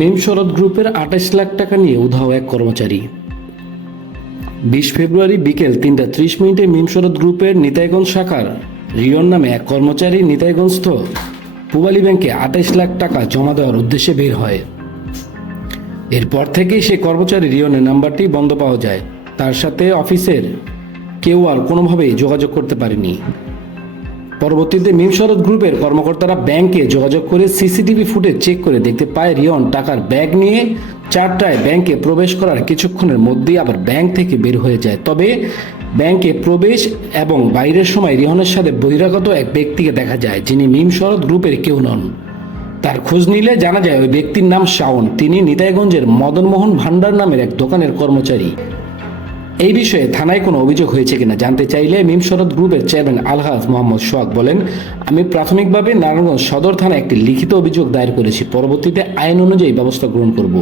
মিম শরৎ গ্রুপের ২৮ লাখ টাকা নিয়ে উধাও এক কর্মচারী। ২০ ফেব্রুয়ারি বিকেল ৩:৩০ মিম শরৎ গ্রুপের নিতাইগঞ্জ শাখার রিয়ন নামে এক কর্মচারী নিতাইগঞ্জস্থ পূবালী ব্যাংকে ২৮ লাখ টাকা জমা দেওয়ার উদ্দেশ্যে বের হয়। এরপর থেকেই সেই কর্মচারী রিয়নের নাম্বারটি বন্ধ পাওয়া যায়। তার সাথে অফিসের কেউ আর কোনোভাবেই যোগাযোগ করতে পারেনি। পরবর্তীতে মিম শরৎ গ্রুপের কর্মকর্তারা ব্যাংকে যোগাযোগ করে সিসিটিভি ফুটেজ চেক করে দেখতে পায় রিয়ন টাকার ব্যাগ নিয়ে ৪টায় ব্যাংকে প্রবেশ করার কিছুক্ষণের মধ্যেই আবার ব্যাংক থেকে বের হয়ে যায়। তবে ব্যাংকে প্রবেশ এবং বাইরের সময় রিয়নের সাথে বহিরাগত এক ব্যক্তিকে দেখা যায়, যিনি মিম শরৎ গ্রুপের কেউ নন। তার খোঁজ নিলে জানা যায় ওই ব্যক্তির নাম শাওন। তিনি নিতাইগঞ্জের মদনমোহন ভান্ডার নামের এক দোকানের কর্মচারী। এই বিষয়ে থানায় কোনো অভিযোগ হয়েছে কিনা জানতে চাইলে মিম শরৎ গ্রুপের চেয়ারম্যান আলহাজ মোহাম্মদ সোহাগ বলেন, আমি প্রাথমিকভাবে নারায়ণগঞ্জ সদর থানায় একটি লিখিত অভিযোগ দায়ের করেছি। পরবর্তীতে আইন অনুযায়ী ব্যবস্থা গ্রহণ করব।